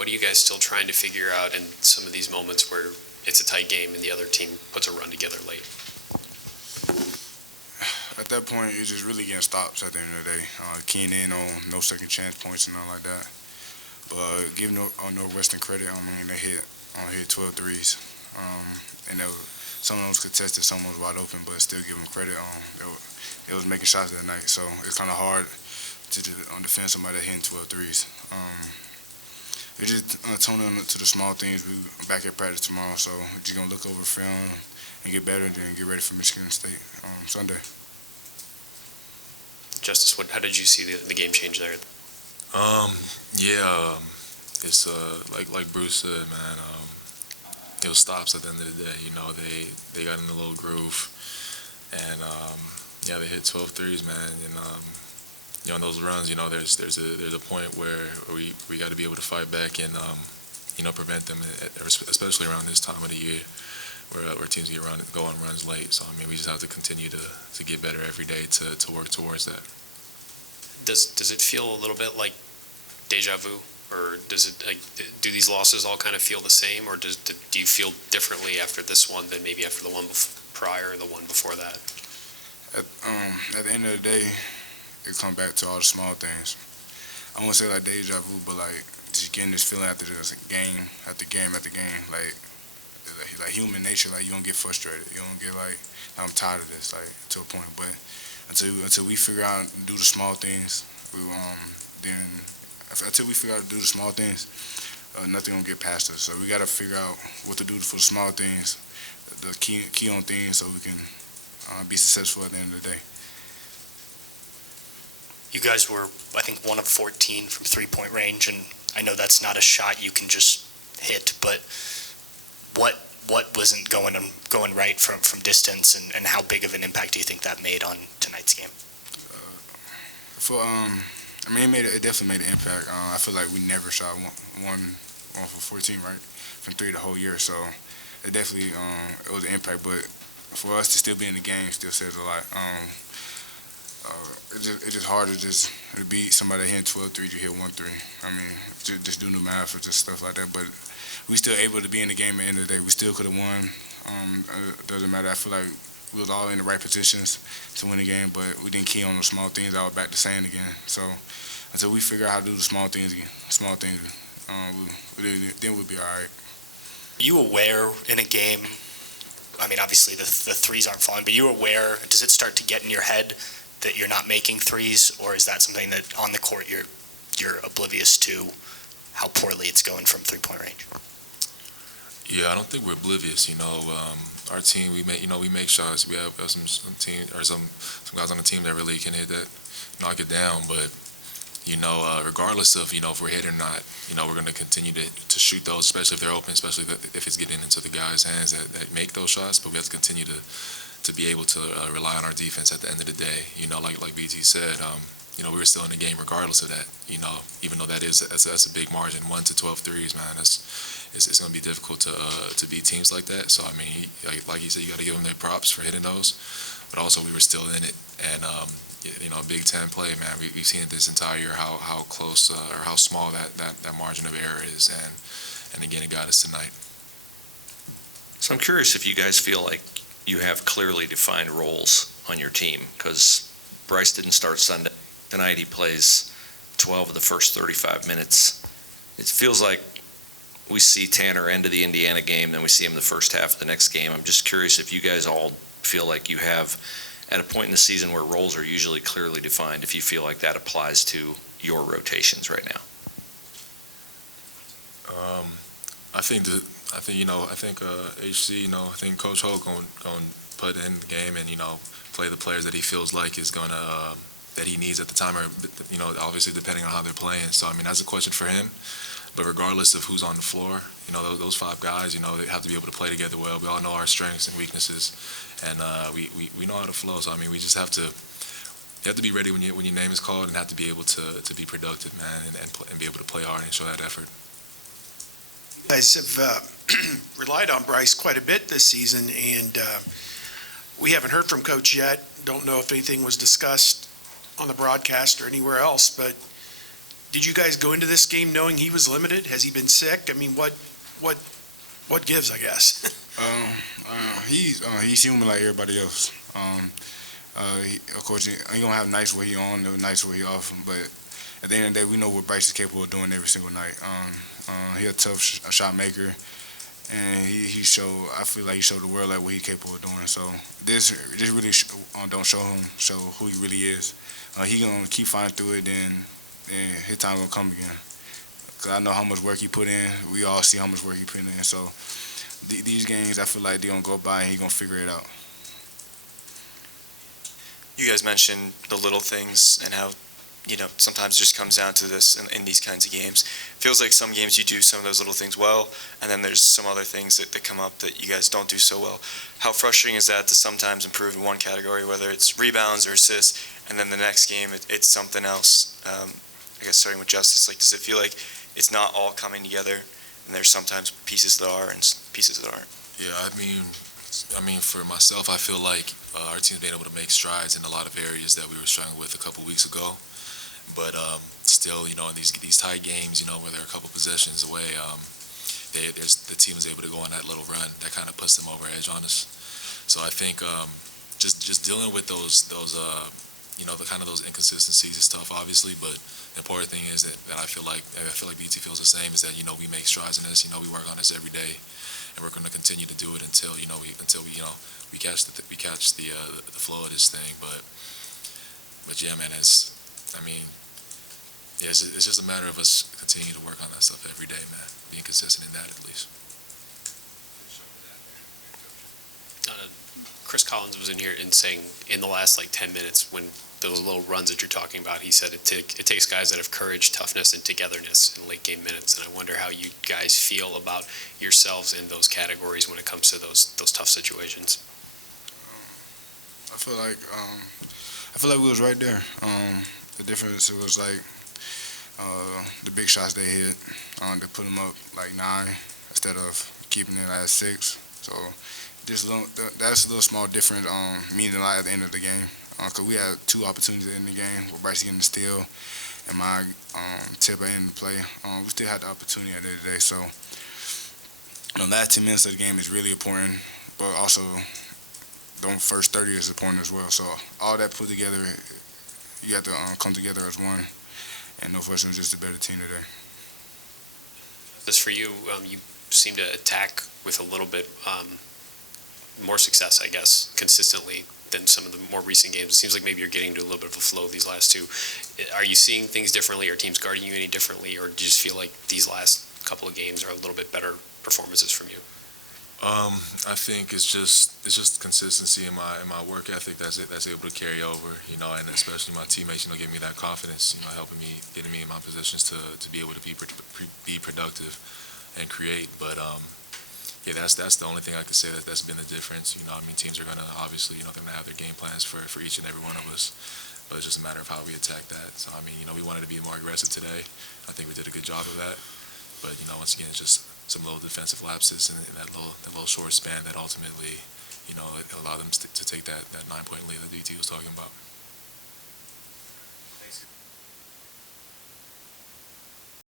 What are you guys still trying to figure out in some of these moments where it's a tight game and the other team puts a run together late? At that point, it's just really getting stops at the end of the day. Keying in on no second chance points and nothing like that. But giving Northwestern credit, I mean, they hit 12 threes. And some of them was contested, some was wide open, but still give them credit. They was making shots that night, so it's kind of hard to defend somebody that hitting 12 threes. It's just tuning in to the small things. We're back at practice tomorrow, so we're just going to look over film and get better and then get ready for Michigan State Sunday. Justice, how did you see the game change there? It's like Bruce said, man. It was stops at the end of the day. You know, they got in a little groove, and they hit 12 threes, man. And you know, in those runs, you know, there's a point where we got to be able to fight back and you know, prevent them, especially around this time of the year where teams go on runs late. So I mean, we just have to continue to get better every day to work towards that. Does it feel a little bit like deja vu, or do these losses all kind of feel the same, or do you feel differently after this one than maybe after the one prior or the one before that? At the end of the day, it comes back to all the small things. I won't say like deja vu, but like just getting this feeling after this game after game after game, like human nature, like you don't get frustrated, you don't get like I'm tired of this, like to a point. But until we figure out and do the small things, until we figure out to do the small things, nothing gonna get past us. So we gotta figure out what to do for the small things, the key on things, so we can be successful at the end of the day. You guys were, I think, 1 of 14 from three-point range, and I know that's not a shot you can just hit, but what wasn't going right from distance, and how big of an impact do you think that made on tonight's game? I mean, it definitely made an impact. I feel like we never shot one for 14, right, from three the whole year. So it definitely it was an impact. But for us to still be in the game still says a lot. It's just hard to beat somebody hitting 12 threes, you hit 1 3. I mean, just doing the math or just stuff like that. But we still able to be in the game at the end of the day. We still could have won. It doesn't matter. I feel like we was all in the right positions to win the game, but we didn't key on the small things. I was back to saying again. So until we figure out how to do the small things, then we'll be all right. Are you aware in a game, I mean, obviously the threes aren't falling, but you're aware, does it start to get in your head that you're not making threes, or is that something that on the court you're oblivious to how poorly it's going from three-point range? Yeah, I don't think we're oblivious. You know, our team, we make shots. We have some guys on the team that really can hit that, knock it down. But you know, regardless of if we're hit or not, we're going to continue to shoot those, especially if they're open, especially if it's getting into the guys' hands that make those shots. But we have to continue to be able to rely on our defense at the end of the day. Like BT said, we were still in the game regardless of that. Even though that's a big margin, 1 to 12 threes, man. It's going to be difficult to beat teams like that. So I mean, like you said, you got to give them their props for hitting those. But also, we were still in it, and Big Ten play, man. We've seen it this entire year how close or how small that margin of error is, and again, it got us tonight. So I'm curious if you guys feel like you have clearly defined roles on your team, because Bryce didn't start Sunday. Tonight he plays 12 of the first 35 minutes. It feels like we see Tanner end of the Indiana game, then we see him the first half of the next game. I'm just curious if you guys all feel like you have, at a point in the season where roles are usually clearly defined, if you feel like that applies to your rotations right now. I think HC, I think Coach Holt going put in the game and play the players that he feels like is gonna that he needs at the time, or obviously depending on how they're playing. So I mean, that's a question for him. But regardless of who's on the floor, those 5 guys, they have to be able to play together well. We all know our strengths and weaknesses, and we know how to flow. So I mean, we just have to be ready when your name is called, and have to be able to be productive, man, and be able to play hard and show that effort. You guys have relied on Bryce quite a bit this season, and we haven't heard from Coach yet. Don't know if anything was discussed on the broadcast or anywhere else, but Did you guys go into this game knowing he was limited? Has he been sick? I mean, what gives, I guess? He's human like everybody else. Of course, he ain't gonna have nights where he on, no nights where he off. But at the end of the day, we know what Bryce is capable of doing every single night. He a tough shot maker, and he showed. I feel like he showed the world like what he's capable of doing. So this really don't show who he really is. He gonna keep fighting through it, then his time gonna come again. Cause I know how much work he put in. We all see how much work he put in. So these games, I feel like they're gonna go by and he's gonna figure it out. You guys mentioned the little things and how, sometimes it just comes down to this in these kinds of games. Feels like some games you do some of those little things well, and then there's some other things that come up that you guys don't do so well. How frustrating is that to sometimes improve in one category, whether it's rebounds or assists, and then the next game it's something else? I guess starting with Justice, does it feel like it's not all coming together, and there's sometimes pieces that are and pieces that aren't? Yeah, I mean, for myself, I feel like our team's been able to make strides in a lot of areas that we were struggling with a couple weeks ago. But still, in these tight games, where they're a couple possessions away, the team is able to go on that little run that kind of puts them over edge on us. So I think just dealing with those the kind of those inconsistencies is tough, obviously. But the important thing is that I feel like BT feels the same, is that we make strides in this. We work on this every day, and we're going to continue to do it until we catch the flow of this thing. But yeah, man, it's just a matter of us continuing to work on that stuff every day, man. Being consistent in that, at least. Chris Collins was in here and saying in the last 10 minutes when those little runs that you're talking about, he said it takes guys that have courage, toughness, and togetherness in late game minutes. And I wonder how you guys feel about yourselves in those categories when it comes to those tough situations. I feel like we was right there. The difference was the big shots they hit, to put them up 9 instead of keeping it at 6. So that's a little small difference, meaning a lot at the end of the game. Because we had 2 opportunities in the game with Bryce getting the steal and my tip at the end of the play. We still had the opportunity at the end of the day. So the last 10 minutes of the game is really important, but also the first 30 is important as well. So all that put together, you have to come together as one. And Northwestern was just a better team today. As for you, you seem to attack with a little bit more success, I guess, consistently than some of the more recent games. It seems like maybe you're getting to a little bit of a flow these last 2. Are you seeing things differently? Are teams guarding you any differently? Or do you just feel like these last couple of games are a little bit better performances from you? I think it's just consistency in my work ethic that's able to carry over, and especially my teammates, giving me that confidence, helping me, getting me in my positions to be able to be productive and create. But yeah, that's the only thing I can say that's been the difference. Teams are gonna obviously, they're gonna have their game plans for each and every one of us, but it's just a matter of how we attack that. So we wanted to be more aggressive today. I think we did a good job of that. But once again, it's just some little defensive lapses in that little short span that ultimately, it allowed them to take that 9-point lead that DT was talking about.